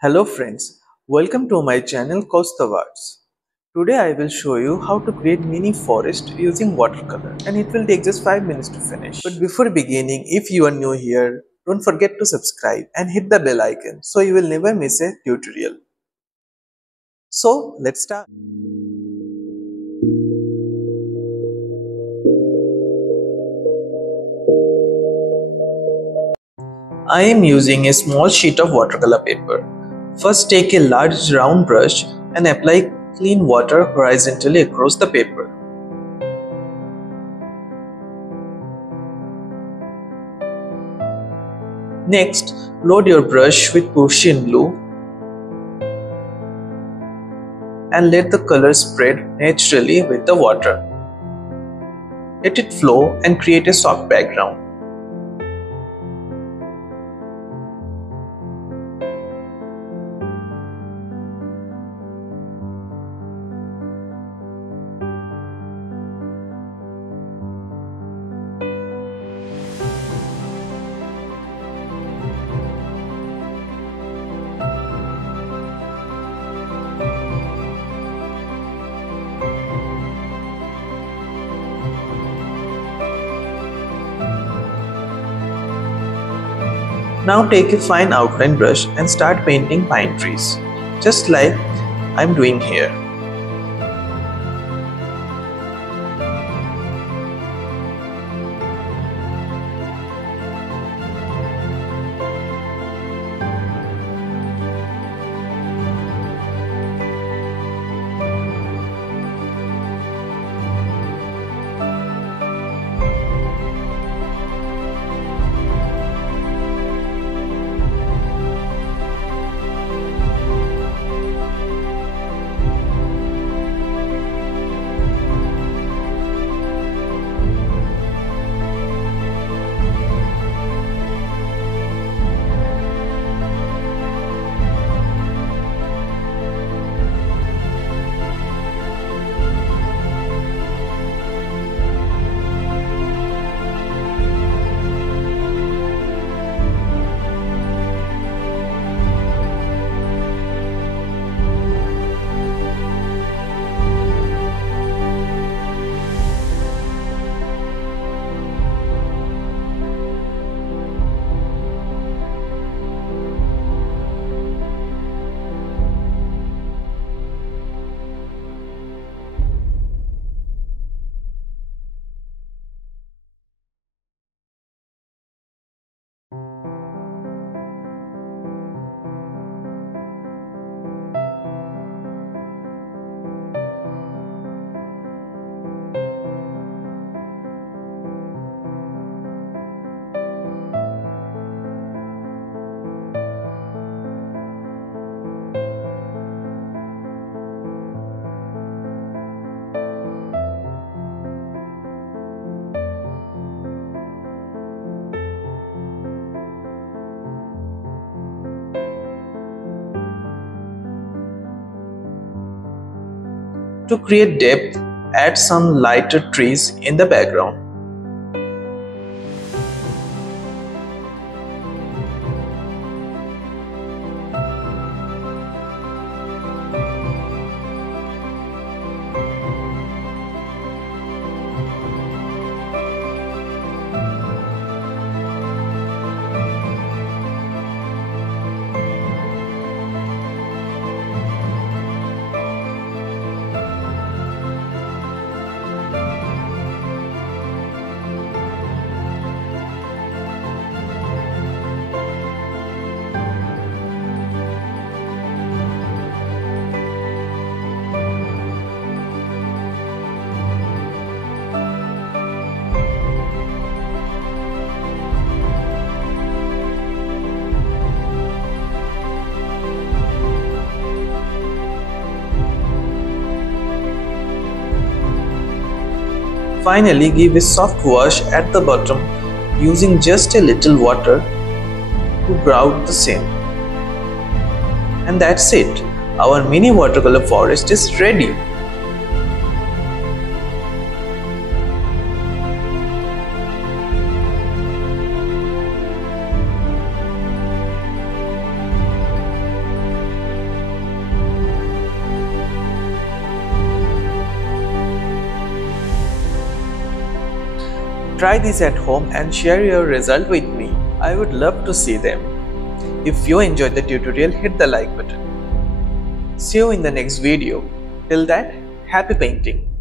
Hello friends, welcome to my channel Kaustav. Today I will show you how to create mini forest using watercolor and it will take just 5 minutes to finish. But before beginning, if you are new here, don't forget to subscribe and hit the bell icon so you will never miss a tutorial. So let's start. I am using a small sheet of watercolor paper. First take a large round brush and apply clean water horizontally across the paper. Next, load your brush with Prussian Blue and let the color spread naturally with the water. Let it flow and create a soft background. Now take a fine outline brush and start painting pine trees, just like I'm doing here. To create depth, add some lighter trees in the background. Finally, give a soft wash at the bottom using just a little water to grout the same. And that's it. Our mini watercolor forest is ready. Try this at home and share your result with me. I would love to see them. If you enjoyed the tutorial, hit the like button. See you in the next video. Till that, happy painting!